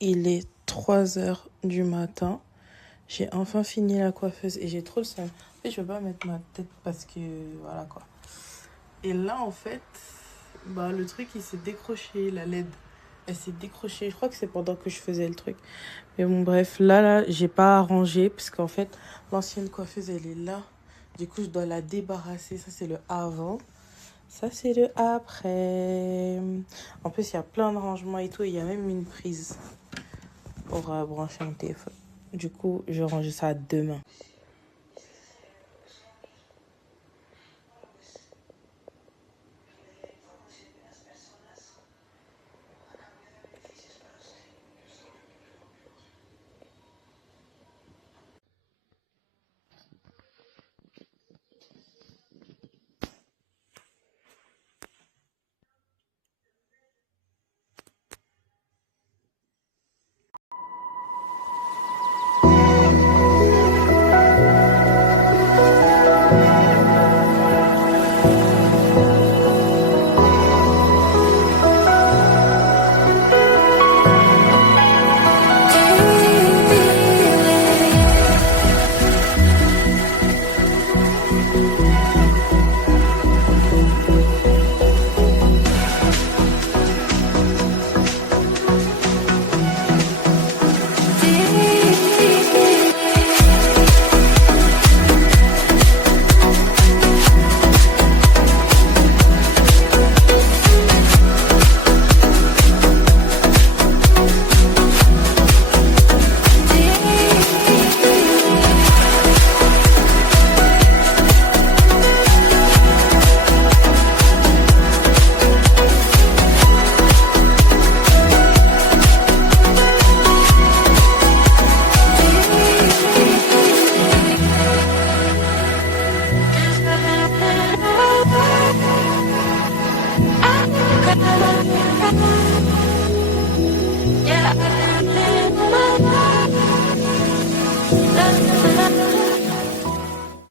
Il est 3 heures du matin. J'ai enfin fini la coiffeuse et j'ai trop le seum. En fait, je veux pas mettre ma tête parce que voilà quoi. Et là, en fait, bah, le truc il s'est décroché, la LED. Elle s'est décrochée. Je crois que c'est pendant que je faisais le truc. Mais bon, bref, là, j'ai pas arrangé parce qu'en fait, l'ancienne coiffeuse, elle est là. Du coup, je dois la débarrasser. Ça, c'est le avant. Ça, c'est le après. En plus, il y a plein de rangements et tout. Et il y a même une prise pour brancher un téléphone. Du coup, je range ça demain.